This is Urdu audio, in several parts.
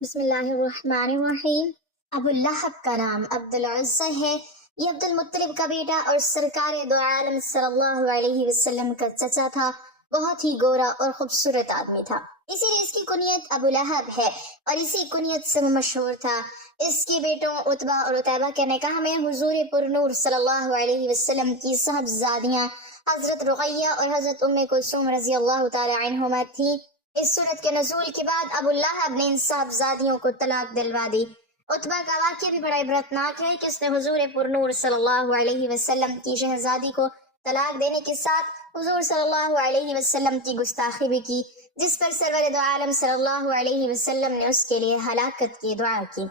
بسم اللہ الرحمن الرحیم۔ ابو لہب کا نام عبد العزہ ہے۔ یہ عبد المطلب کا بیٹا اور سرکار دو عالم صلی اللہ علیہ وسلم کا چچا تھا۔ بہت ہی گورا اور خوبصورت آدمی تھا، اسی لیے اس کی کنیت ابو لہب ہے اور اسی کنیت سے وہ مشہور تھا۔ اس کے بیٹوں عتبہ اور عتیبہ کے نکاح میں حضور پر نور صلی اللہ علیہ وسلم کی صاحبزادیاں حضرت رقیہ اور حضرت ام کلثوم رضی اللہ تعالی عنہما تھیں۔ اس صورت کے نزول کے بعد ابو لہب نے ان صاحبزادیوں کو طلاق دلوا دی۔ عتبہ کا واقعہ بھی بڑا عبرتناک ہے کہ اس نے حضور پر نور صلی اللہ علیہ وسلم کی شہزادی کو طلاق دینے کے ساتھ حضور صلی اللہ علیہ وسلم کی گستاخی بھی کی، جس پر سرور دو عالم صلی اللہ علیہ وسلم نے اس کے لیے ہلاکت کی دعا کی۔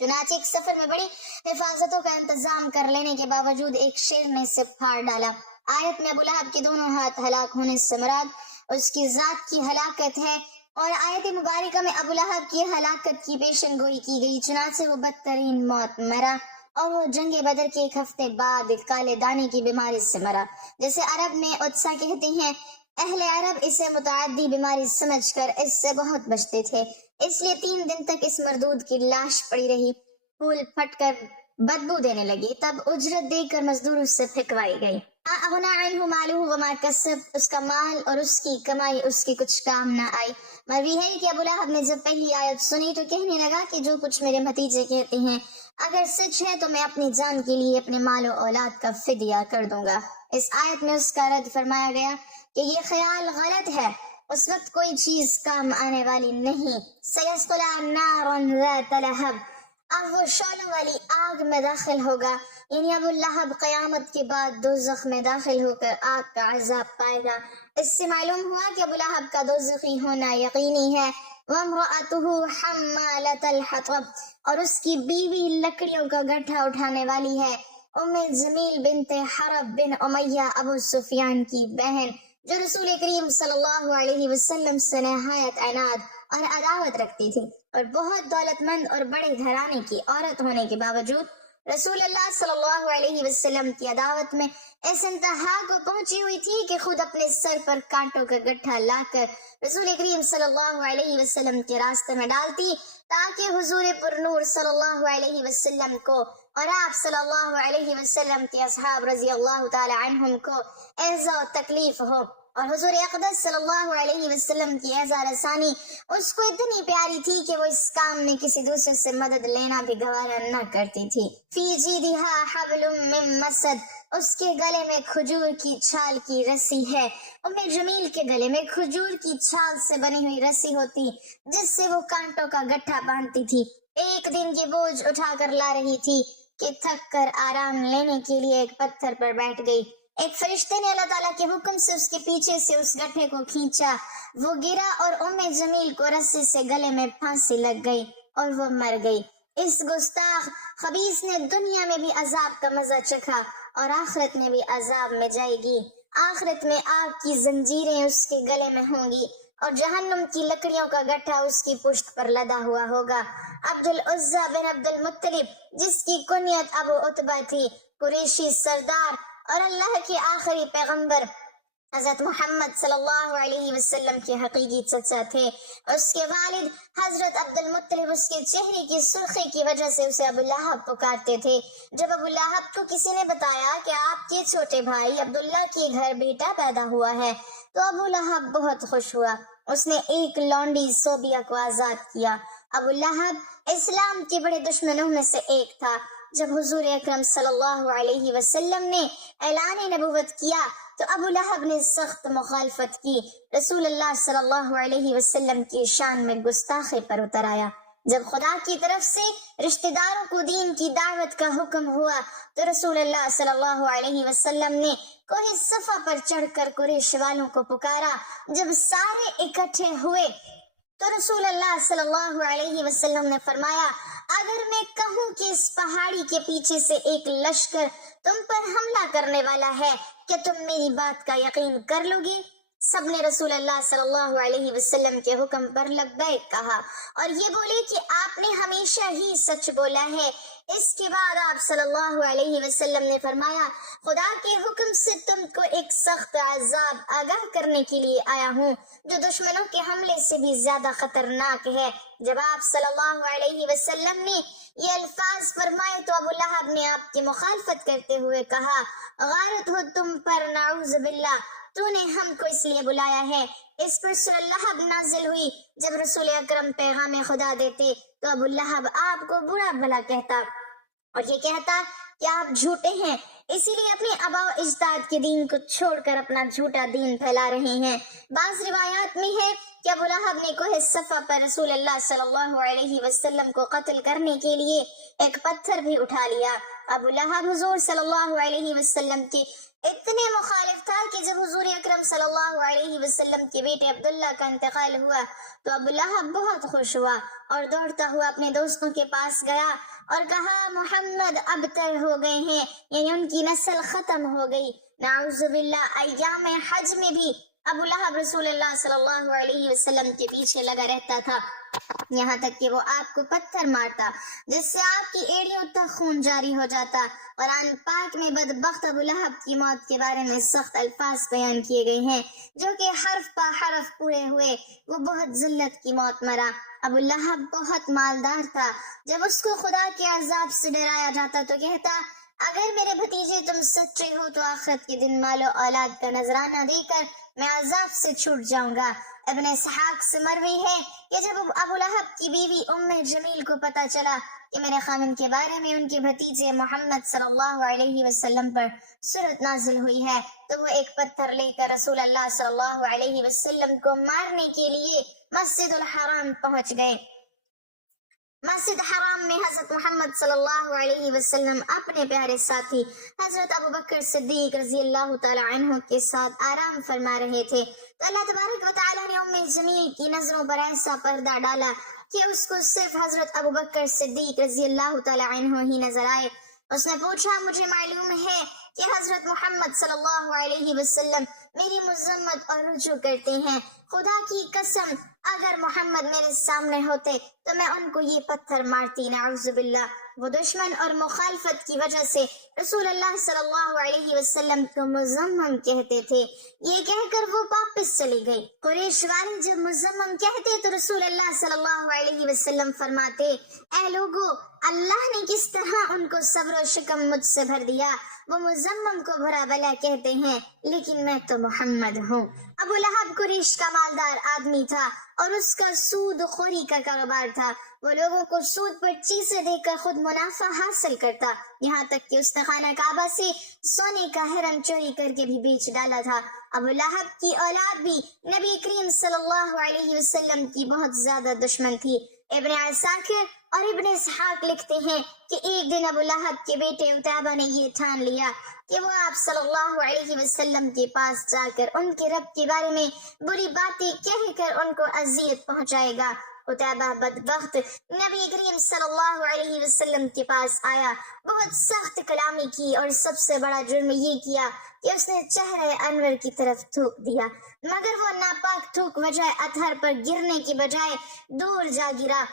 چنانچہ ایک سفر میں بڑی حفاظتوں کا انتظام کر لینے کے باوجود ایک شیر نے اسے پھاڑ ڈالا۔ آیت میں ابو لہب کے دونوں ہاتھ ہلاک ہونے سے مراد اس کی ذات کی ہلاکت ہے، اور آیت مبارکہ میں ابو لہب کی ہلاکت کی پیشن گوئی کی گئی۔ چنانچہ وہ بدترین موت مرا، اور وہ جنگ بدر کے ایک ہفتے بعد کالے دانے کی بیماری سے مرا، جیسے عرب میں عدسہ کہتے ہیں۔ اہل عرب اسے متعدی بیماری سمجھ کر اس سے بہت بچتے تھے، اس لیے 3 دن تک اس مردود کی لاش پڑی رہی، پھول پھٹ کر بدبو دینے لگی۔ تب اجرت دے کر مزدور اس سے پھینکوائی گئی۔ اغنا عنہ مالہ وما کسب، اس کا مال اور اس کی کمائی اس کی کچھ کام نہ آئی۔ مروی ہے کہ ابو لہب نے جب پہلی آیت سنی تو کہنے لگا کہ جو کچھ میرے بھتیجے کہتے ہیں اگر سچ ہے تو میں اپنی جان کے لیے اپنے مال و اولاد کا فدیہ کر دوں گا۔ اس آیت میں اس کا رد فرمایا گیا کہ یہ خیال غلط ہے، اس وقت کوئی چیز کام آنے والی نہیں۔ سیصلی نارا ذات لہب، اب وہ شعلوں والی آگ میں داخل ہوگا، یعنی ابو لہب قیامت کے بعد دوزخ میں داخل ہو کر آگ کا عذاب پائے گا۔ اس سے معلوم ہوا کہ ابو لہب کا دوزخی ہونا یقینی ہے۔ وامرأتہ حمالۃ الحطب، اور اس کی بیوی لکڑیوں کا گٹھا اٹھانے والی ہے، ام جمیل بنت حرب بن امیہ ابو سفیان کی بہن، جو رسول کریم صلی اللہ علیہ وسلم سے نہایت عناد اور عداوت رکھتی تھی، اور بہت دولت مند اور بڑے گھرانے کی عورت ہونے کے باوجود رسول اللہ صلی اللہ علیہ وسلم کی عداوت میں اس انتہا کو پہنچی ہوئی تھی کہ خود اپنے سر پر کانٹوں کا گٹھا لا کر رسول کریم صلی اللہ علیہ وسلم کے راستے میں ڈالتی، تاکہ حضور پر نور صلی اللہ علیہ وسلم کو اور آپ صلی اللہ علیہ وسلم کے اصحاب رضی اللہ تعالی عنہم کو ایذا و تکلیف ہو۔ اور حضور اقدس صلی اللہ علیہ وسلم کی ایذا رسانی اس کو اتنی پیاری تھی کہ وہ اس کام میں کسی دوسرے سے مدد لینا بھی گوارا نہ کرتی تھی۔ فی جیدہا حبل من مسد، اس کے گلے میں کھجور کی چھال کی رسی ہے۔ ام جمیل کے گلے میں کھجور کی چھال سے بنی ہوئی رسی ہوتی، جس سے وہ کانٹوں کا گٹھا باندھتی تھی۔ ایک دن یہ بوجھ اٹھا کر لا رہی تھی کہ تھک کر آرام لینے کے لیے ایک پتھر پر بیٹھ گئی۔ ایک فرشتے نے اللہ تعالیٰ کے حکم سے اس کے پیچھے سے اس گٹھے کو کھینچا، وہ گرا اور ام جمیل کو رسی سے گلے میں پھانسی لگ گئی اور وہ مر گئی۔ اس گستاخ خبیث نے دنیا میں بھی عذاب کا مزہ چکھا اور آخرت میں بھی عذاب میں جائے گی۔ آخرت میں آگ کی زنجیریں اس کے گلے میں ہوں گی اور جہنم کی لکڑیوں کا گٹھا اس کی پشت پر لدا ہوا ہوگا۔ عبد العزہ بن عبد المطلب، جس کی کنیت ابو عتبہ تھی، قریشی سردار اور اللہ کے آخری پیغمبر حضرت محمد صلی اللہ علیہ وسلم کے حقیقی چچا تھے۔ اس کے والد حضرت عبد المطلب اس کے چہرے کی سرخی کی وجہ سے اسے ابو لہب پکارتے تھے۔ جب ابو لہب کو کسی نے بتایا کہ آپ کے چھوٹے بھائی عبداللہ کے گھر بیٹا پیدا ہوا ہے تو ابو لہب بہت خوش ہوا۔ اس نے ایک لونڈی صوبیہ کو آزاد کیا۔ ابو لہب اسلام کے بڑے دشمنوں میں سے ایک تھا۔ جب حضور اکرم صلی اللہ علیہ وسلم نے اعلان نبوت کیا تو ابو لہب نے سخت مخالفت کی، رسول اللہ صلی اللہ علیہ وسلم کی شان میں گستاخی پر اتر آیا۔ جب خدا کی طرف سے رشتہ داروں کو دین کی دعوت کا حکم ہوا تو رسول اللہ صلی اللہ علیہ وسلم نے کوہ صفا پر چڑھ کر قریش والوں کو پکارا۔ جب سارے اکٹھے ہوئے تو رسول اللہ صلی اللہ علیہ وسلم نے فرمایا، اگر میں کہوں کہ اس پہاڑی کے پیچھے سے ایک لشکر تم پر حملہ کرنے والا ہے، کہ تم میری بات کا یقین کر لو گے؟ سب نے رسول اللہ صلی اللہ علیہ وسلم کے حکم پر لبیک کہا اور یہ بولے کہ آپ نے ہمیشہ ہی سچ بولا ہے۔ اس کے بعد آپ صلی اللہ علیہ وسلم نے فرمایا، خدا کے حکم سے تم کو ایک سخت عذاب آگاہ کرنے کے لیے آیا ہوں جو دشمنوں کے حملے سے بھی زیادہ خطرناک ہے۔ جب آپ صلی اللہ علیہ وسلم نے یہ الفاظ فرمائے تو ابو لہب نے آپ کی مخالفت کرتے ہوئے کہا، غارت ہو تم پر، نعوذ باللہ، تو نے ہم کو اس لیے بلایا ہے۔ اس پر سورہ لہب نازل ہوئی۔ جب رسول اکرم پیغام خدا دیتے تو ابو لہب آپ کو برا بھلا کہتا اور یہ کہتا کہ آپ جھوٹے ہیں، اسی لیے اپنے آباء و اجداد کے دین کو چھوڑ کر اپنا جھوٹا دین پھیلا رہے ہیں۔ بعض روایات میں ہے کہ ابو لہب نے کوہ صفا پر رسول اللہ صلی اللہ علیہ وسلم کو قتل کرنے کے لیے ایک پتھر بھی اٹھا لیا۔ ابو لہب حضور صلی اللہ علیہ وسلم کے اتنے مخالف تھا کہ جب حضور اکرم صلی اللہ علیہ وسلم کے بیٹے عبداللہ کا انتقال ہوا تو ابو لہب بہت خوش ہوا اور دوڑتا ہوا اپنے دوستوں کے پاس گیا اور کہا، محمد ابتر ہو گئے ہیں، یعنی ان کی نسل ختم ہو گئی۔ نعوذ باللہ، ایام حج میں بھی ابو لہب رسول اللہ صلی اللہ علیہ وسلم کے پیچھے لگا رہتا تھا، یہاں تک کہ وہ آپ کو پتھر مارتا جس سے آپ کی ایڑیوں تک خون جاری ہو جاتا۔ قرآن پاک میں بدبخت ابو لہب کی موت کے بارے میں سخت الفاظ بیان کیے گئے ہیں جو کہ حرف پا حرف پورے ہوئے۔ وہ بہت ذلت کی موت مرا۔ ابو لہب بہت مالدار تھا۔ جب اس کو خدا کے عذاب سے ڈرایا جاتا تو کہتا، اگر میرے بھتیجے تم سچے ہو تو آخرت کے دن مال و اولاد کا نذرانہ دے کر میں عذاب سے چھوٹ جاؤں گا۔ ابن اسحاق سے مروی ہے کہ جب ابو لہب کی بیوی ام جمیل کو پتا چلا کہ میرے خامن کے بارے میں ان کے بھتیجے محمد صلی اللہ علیہ وسلم پر سورت نازل ہوئی ہے تو وہ ایک پتھر لے کر رسول اللہ صلی اللہ علیہ وسلم کو مارنے کے لیے مسجد الحرام پہنچ گئے۔ مسجد حرام میں حضرت محمد صلی اللہ علیہ وسلم اپنے پیارے ساتھی حضرت ابو بکر صدیق رضی اللہ تعالی عنہ کے ساتھ آرام فرما رہے تھے تو اللہ تبارک و تعالی نے ام جمیل کی نظروں پر ایسا پردہ ڈالا کہ اس کو صرف حضرت ابو بکر صدیق رضی اللہ تعالی عنہ ہی نظر آئے۔ اس نے پوچھا، مجھے معلوم ہے کہ حضرت محمد صلی اللہ علیہ وسلم میری مذمت اور رجوع کرتے ہیں، خدا کی قسم اگر محمد میرے سامنے ہوتے تو میں ان کو یہ پتھر مارتی۔ نعوذ باللہ، وہ دشمن اور مخالفت کی وجہ سے رسول اللہ صلی اللہ علیہ وسلم کو مذمم کہتے تھے۔ یہ کہہ کر وہ واپس چلی گئی۔ قریش والے جب مذمم کہتے تو رسول اللہ صلی اللہ علیہ وسلم فرماتے، اے لوگو، اللہ نے کس طرح ان کو صبر و شکم مجھ سے بھر دیا۔ وہ مذمم کو برا بلا کہتے ہیں لیکن میں تو محمد ہوں۔ ابو لہب قریش کا مالدار آدمی تھا اور اس کا سود خوری کا کاروبار تھا۔ وہ لوگوں کو سود پر چیزیں دے کر خود منافع حاصل کرتا، یہاں تک کہ اس نے خانہ کعبہ سے سونے کا ہرن چوری کر کے بھی بیچ ڈالا تھا۔ ابو لہب کی اولاد بھی نبی کریم صلی اللہ علیہ وسلم کی بہت زیادہ دشمن تھی۔ ابن عساکر اور ابن اسحاق لکھتے ہیں کہ ایک دن ابو لہب کے بیٹے عتیبہ نے یہ ٹھان لیا کہ وہ آپ صلی اللہ علیہ وسلم کے پاس جا کر ان کے رب کے بارے میں بری باتیں کہہ کر ان کو اذیت پہنچائے گا۔ عتیبہ بدبخت نبی کریم صلی اللہ علیہ وسلم کے پاس آیا، بہت سخت کلامی کی اور سب سے بڑا جرم یہ کیا کہ اس نے چہرہ انور کی طرف تھوک دیا، مگر وہ ناپاک تھوک وجہ اطہر پر گرنے کی بجائے دور جا گرا۔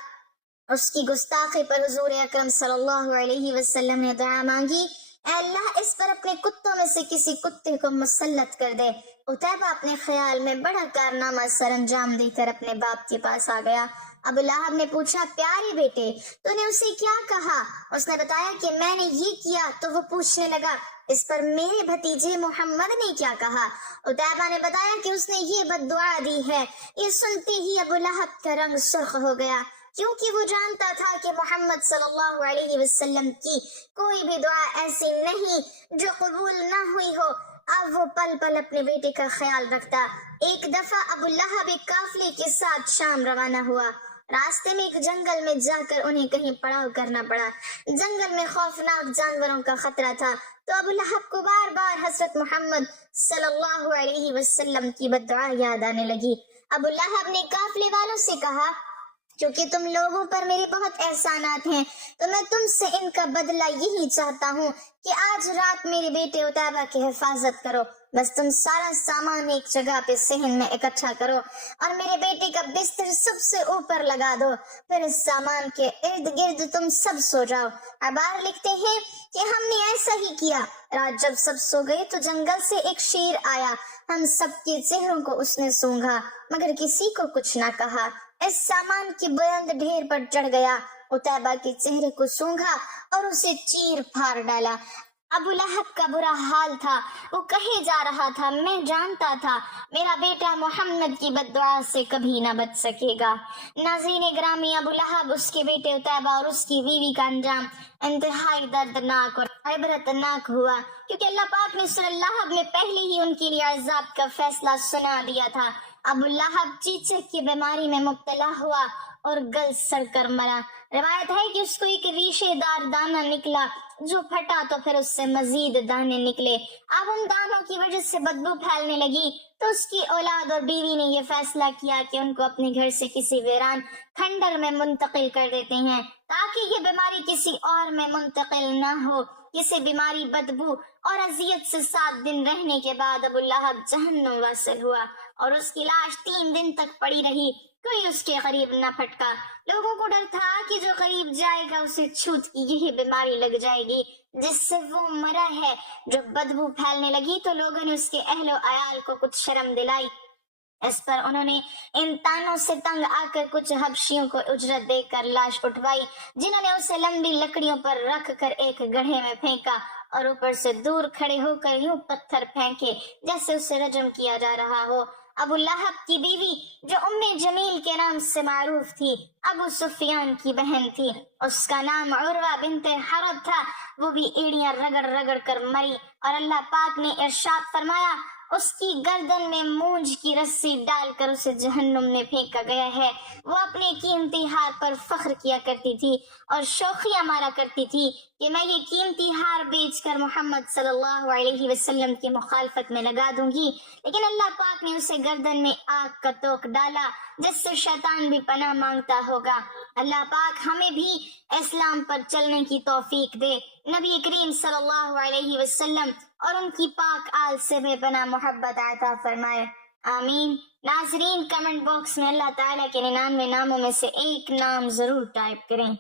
اس کی گستاخی پر حضور اکرم صلی اللہ علیہ وسلم نے دعا مانگی، اے اللہ اس پر اپنے کتوں میں سے کسی کتے کو مسلط کر دے۔ عتیبہ اپنے خیال میں بڑا کارنامہ سر انجام دے کر اپنے باپ کے پاس آ گیا۔ ابو لہب نے پوچھا، پیارے بیٹے تو نے اسے کیا کہا؟ اس نے بتایا کہ میں نے یہ کیا۔ تو وہ پوچھنے لگا، اس پر میرے بھتیجے محمد نے کیا کہا؟ عتیبہ نے بتایا کہ اس نے یہ بد دعا دی ہے۔ یہ سنتے ہی ابو لہب کا رنگ سرخ ہو گیا کیونکہ وہ جانتا تھا کہ محمد صلی اللہ علیہ وسلم کی کوئی بھی دعا ایسی نہیں جو قبول نہ ہوئی ہو۔ اب وہ پل پل اپنے بیٹے کا خیال رکھتا۔ ایک دفعہ ابو لہب ایک قافلے کے ساتھ شام روانہ ہوا۔ راستے میں ایک جنگل میں جا کر انہیں کہیں پڑاؤ کرنا پڑا۔ جنگل میں خوفناک جانوروں کا خطرہ تھا تو ابو لہب کو بار بار حضرت محمد صلی اللہ علیہ وسلم کی بد دعا یاد آنے لگی۔ ابو لہب نے قافلے والوں سے کہا، کیونکہ تم لوگوں پر میرے بہت احسانات ہیں تو میں تم سے ان کا بدلہ یہی چاہتا ہوں کہ آج رات میرے بیٹے عتیبہ کی حفاظت کرو بس تم سارا سامان ایک جگہ پہ صحن میں اکٹھا کرو اور میرے بیٹے کا بستر سب سے اوپر لگا دو، پھر اس سامان کے ارد گرد تم سب سو جاؤ۔ احبار لکھتے ہیں کہ ہم نے ایسا ہی کیا۔ رات جب سب سو گئے تو جنگل سے ایک شیر آیا، ہم سب کے چہروں کو اس نے سونگھا مگر کسی کو کچھ نہ کہا۔ اس سامان کی بلند ڈھیر پر چڑھ گیا، عتیبہ کے چہرے کو سونگھا اور اسے چیر پھاڑ ڈالا۔ ابو لہب کا برا حال تھا، وہ کہے جا رہا تھا میں جانتا تھا میرا بیٹا محمد کی بد دعا سے کبھی نہ بچ سکے گا۔ ناظرین گرامی، ابو لہب، اس کے بیٹے عتیبہ اور اس کی بیوی کا انجام انتہائی دردناک اور عبرتناک ہوا، کیونکہ اللہ پاک نے سورہ لہب میں پہلے ہی ان کے لیے عذاب کا فیصلہ سنا دیا تھا۔ ابو لہب چیچک کی بیماری میں مبتلا ہوا اور گل سڑ کر مرا۔ روایت ہے کہ اس کو ایک ریشے دار دانہ نکلا جو پھٹا تو پھر اس سے مزید دانے نکلے۔ اب ان دانوں کی وجہ سے بدبو پھیلنے لگی تو اس کی اولاد اور بیوی نے یہ فیصلہ کیا کہ ان کو اپنے گھر سے کسی ویران کھنڈر میں منتقل کر دیتے ہیں تاکہ یہ بیماری کسی اور میں منتقل نہ ہو۔ کسی بیماری، بدبو اور اذیت سے 7 دن رہنے کے بعد ابو لہب جہنم واصل ہوا اور اس کی لاش 3 دن تک پڑی رہی، کوئی اس کے قریب نہ پھٹکا۔ لوگوں کو ڈر تھا کہ جو قریب جائے گا اسے چھوت کی یہی بیماری لگ جائے گی جس سے وہ مرا ہے۔ جب بدبو پھیلنے لگی تو لوگوں نے اس کے اہل و عیال کو کچھ شرم دلائی۔ اس پر انہوں نے ان تانوں سے تنگ آ کر کچھ حبشیوں کو اجرت دے کر لاش اٹھوائی، جنہوں نے اسے لمبی لکڑیوں پر رکھ کر ایک گڑھے میں پھینکا اور اوپر سے دور کھڑے ہو کر یوں پتھر پھینکے جیسے اسے رجم کیا جا رہا ہو۔ ابو لہب کی بیوی جو ام جمیل کے نام سے معروف تھی، ابو سفیان کی بہن تھی، اس کا نام عروہ بنت حرب تھا، وہ بھی ایڑیاں رگڑ رگڑ کر مری اور اللہ پاک نے ارشاد فرمایا اس کی گردن میں مونج کی رسی ڈال کر اسے جہنم میں پھینکا گیا ہے۔ وہ اپنے قیمتی ہار پر فخر کیا کرتی تھی اور شوخیاں مارا کرتی تھی کہ میں یہ قیمتی ہار بیچ کر محمد صلی اللہ علیہ وسلم کی مخالفت میں لگا دوں گی، لیکن اللہ پاک نے اسے گردن میں آگ کا توق ڈالا جس سے شیطان بھی پناہ مانگتا ہوگا۔ اللہ پاک ہمیں بھی اسلام پر چلنے کی توفیق دے، نبی کریم صلی اللہ علیہ وسلم اور ان کی پاک آل سے بے پناہ محبت عطا فرمائے، آمین۔ ناظرین، کمنٹ باکس میں اللہ تعالیٰ کے 99 ناموں میں سے ایک نام ضرور ٹائپ کریں۔